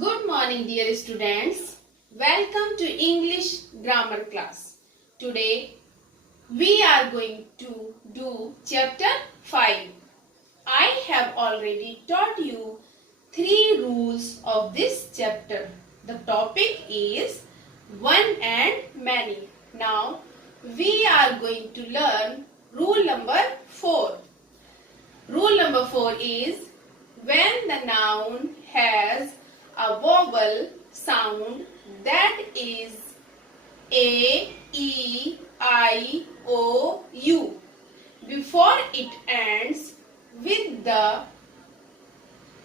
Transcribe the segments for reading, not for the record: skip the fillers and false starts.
Good morning, dear students. Welcome to English grammar class. Today we are going to do chapter 5. I have already taught you 3 rules of this chapter. The topic is one and many. Now we are going to learn rule number 4. Rule number 4 is when the noun has a vowel sound that is A, E, I, O, U before it ends with the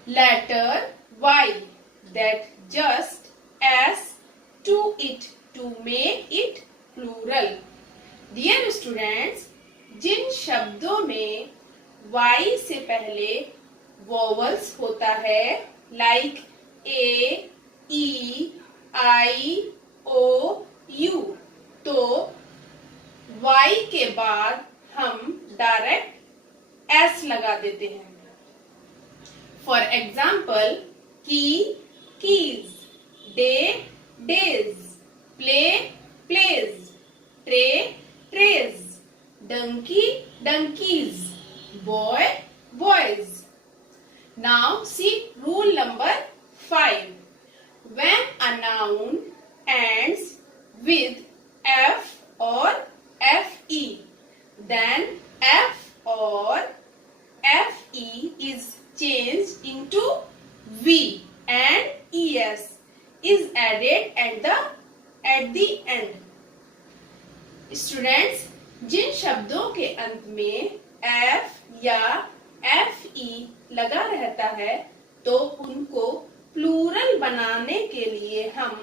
letter Y, that just S to it to make it plural. Dear students, जिन शब्दों में Y से पहले vowels होता है like A, E, I, O, U, तो Y के बाद हम डायरेक्ट S लगा देते हैं. For example key, keys, day, days, play, plays, tray, trays, donkey, donkeys, boy, boys. Now see rule number 5. When a noun ends with F or FE, then F or FE is changed into V and ES is added at the end. Students, जिन शब्दों के अंत में F या FE लगा रहता है तो उनको प्लूरल बनाने के लिए हम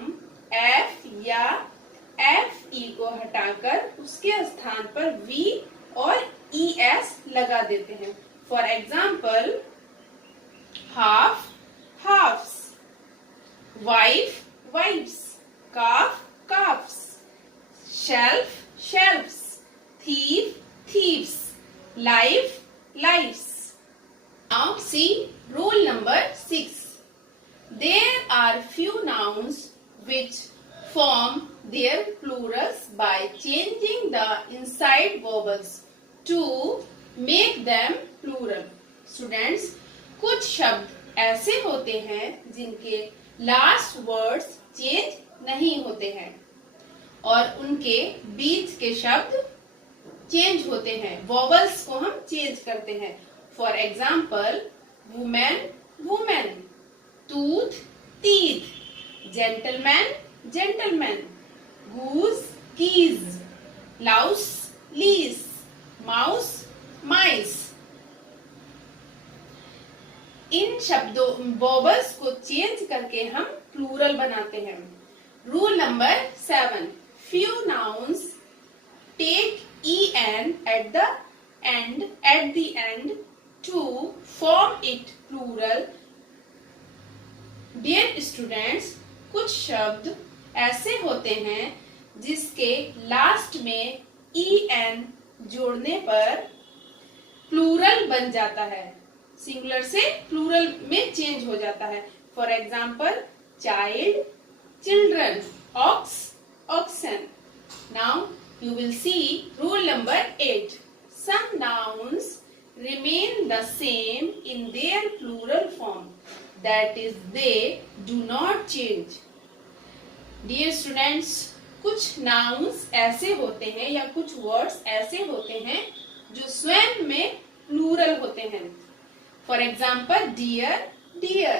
F या FE को हटाकर उसके स्थान पर V और ES लगा देते हैं. For example half, halfs, wife, wifes, calf, calfs, shelf, shelfs, thief, thieves, life, lives. Now see rule number 6. There are few nouns which form their plurals by changing the inside vowels to make them plural. Students, कुछ शब्द ऐसे होते हैं जिनके last words change नहीं होते हैं और उनके बीच के शब्द चेंज होते हैं. वोवल्स को हम चेंज करते हैं. For example woman, women, tooth, teeth, gentleman, gentlemen, goose, geese, louse, lice, mouse, mice. इन शब्दों वोवल्स को चेंज करके हम प्लूरल बनाते हैं. Rule number 7. Few nouns take en at the end to form it plural. Dear students, कुछ शब्द ऐसे होते हैं जिसके लास्ट में en जोड़ने पर प्लूरल बन जाता है, सिंगुलर से प्लूरल में चेंज हो जाता है. For example child, children, ox, oxen. Now you will see rule number 8. Some nouns remain the same in their plural form, that is they do not change. Dear students, कुछ nouns ऐसे होते हैं या कुछ words ऐसे होते हैं जो स्वयं में plural होते हैं. For example dear, dear,